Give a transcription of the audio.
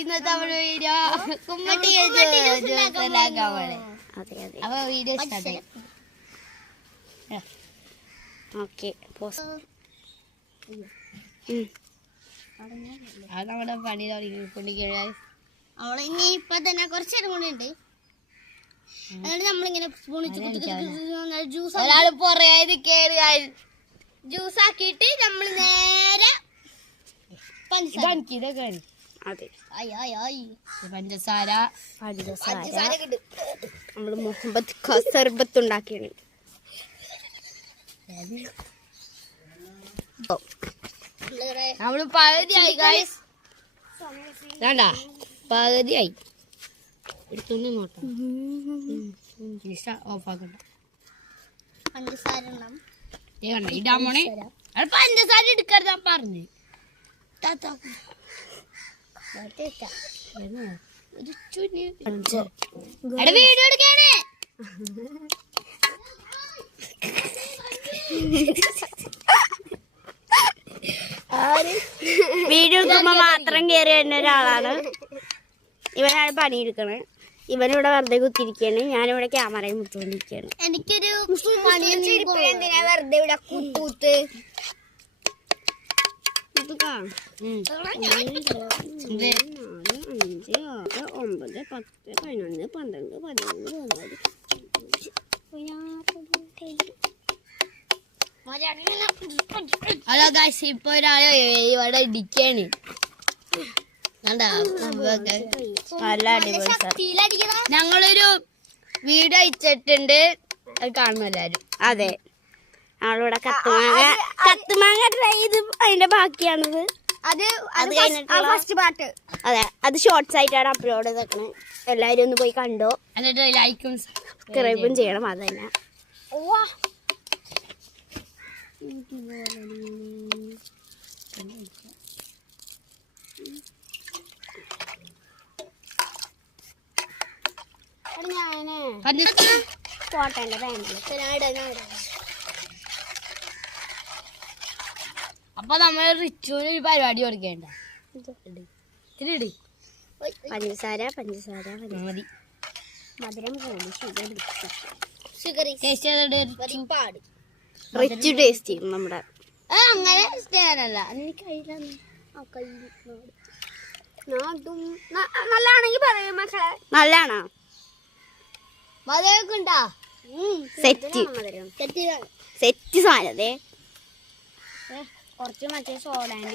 ഇന്നത്തെ നമ്മുടെ വീഡിയോ കുമ്മട്ടി അപ്പൊ വീഡിയോ സ്റ്റാർട്ട് ഓക്കെ അത് നമ്മുടെ പണി തുടങ്ങിക്കൊണ്ടിരിക്കുക. അവളെ ഇനി ഇപ്പൊ തന്നെ കുറച്ച് നേരം കൂടി ഉണ്ട്. എന്നിട്ട് നമ്മളിങ്ങനെ ജ്യൂസ് ഒരാള് പുറയായത് കേറി ജ്യൂസ് ആക്കിയിട്ട് നമ്മൾ നേരെ അതെ പഞ്ചസാര നമ്മള് മുഹമ്മദ് സർബത്ത് ഉണ്ടാക്കിയാണ്. നമ്മള് പകുതിയായി ഗൈസ്, വേണ്ട പകുതിയായി. എടുത്തോണ്ട് നോട്ടാ ഓഫാക്കണ്ട. പഞ്ചസാര ഇടാൻ പോണേ. പഞ്ചസാര എടുക്കരുത് ഞാൻ പറഞ്ഞു. വീഡിയോ എടുക്കാനേ വീഡിയോ എടുക്കുമ്പോ മാത്രം കയറി വരുന്ന ഒരാളാണ്. ഇവനാണ് പണിയെടുക്കണേ. ഇവനിവിടെ വെറുതെ കുത്തിരിക്കാണ്, ഞാനിവിടെ ക്യാമറയും മുത്തുകൊണ്ടിരിക്കാണ്. എനിക്കൊരു വെറുതെ ഇവിടെ കുത്തൂത്ത് 4, 5, 6, 9, 10, 11, 12. ഹലോ ഗൈസ്, ഇപ്പൊ ഒരാള് ഇവിടെ ഇടിക്കാണ്. നല്ല അടിപൊളി. ഞങ്ങളൊരു വീഡിയോ അയച്ചിട്ടുണ്ട്, അത് കാണുന്നു എല്ലാരും. അതെ, അവളിവിടെ കത്തുമാങ്ങ ട്രൈ ചെയ്ത് അതിന്റെ ബാക്കിയാണത്. അത് ഫസ്റ്റ് പാർട്ട്. അതെ, അത് ഷോർട്സ് ആയിട്ടാണ് അപ്ലോഡ് ചെയ്തേക്കണേ. എല്ലാരും ഒന്ന് പോയി കണ്ടോ, എന്നിട്ട് ലൈക്കും സബ്സ്ക്രൈബും ചെയ്യണം. അത് തന്നെ. അപ്പൊ നമ്മൾ റിച്ചുവിന് ഒരു പരിപാടി കൊടുക്കേണ്ട. പഞ്ചസാര മതി. മധുരം റിച്ച് ടേസ്റ്റ് ചെയ്യും നമ്മുടെ. അങ്ങനെ ചെയ്യാനല്ല, നല്ലാണെങ്കിൽ പറയും മക്കളെ. നല്ലാണോ? മധുരമൊക്കെ ഉണ്ടാ? സെറ്റ് സാധനതെ. കുറച്ച് മറ്റേ സോഡാൻ്റെ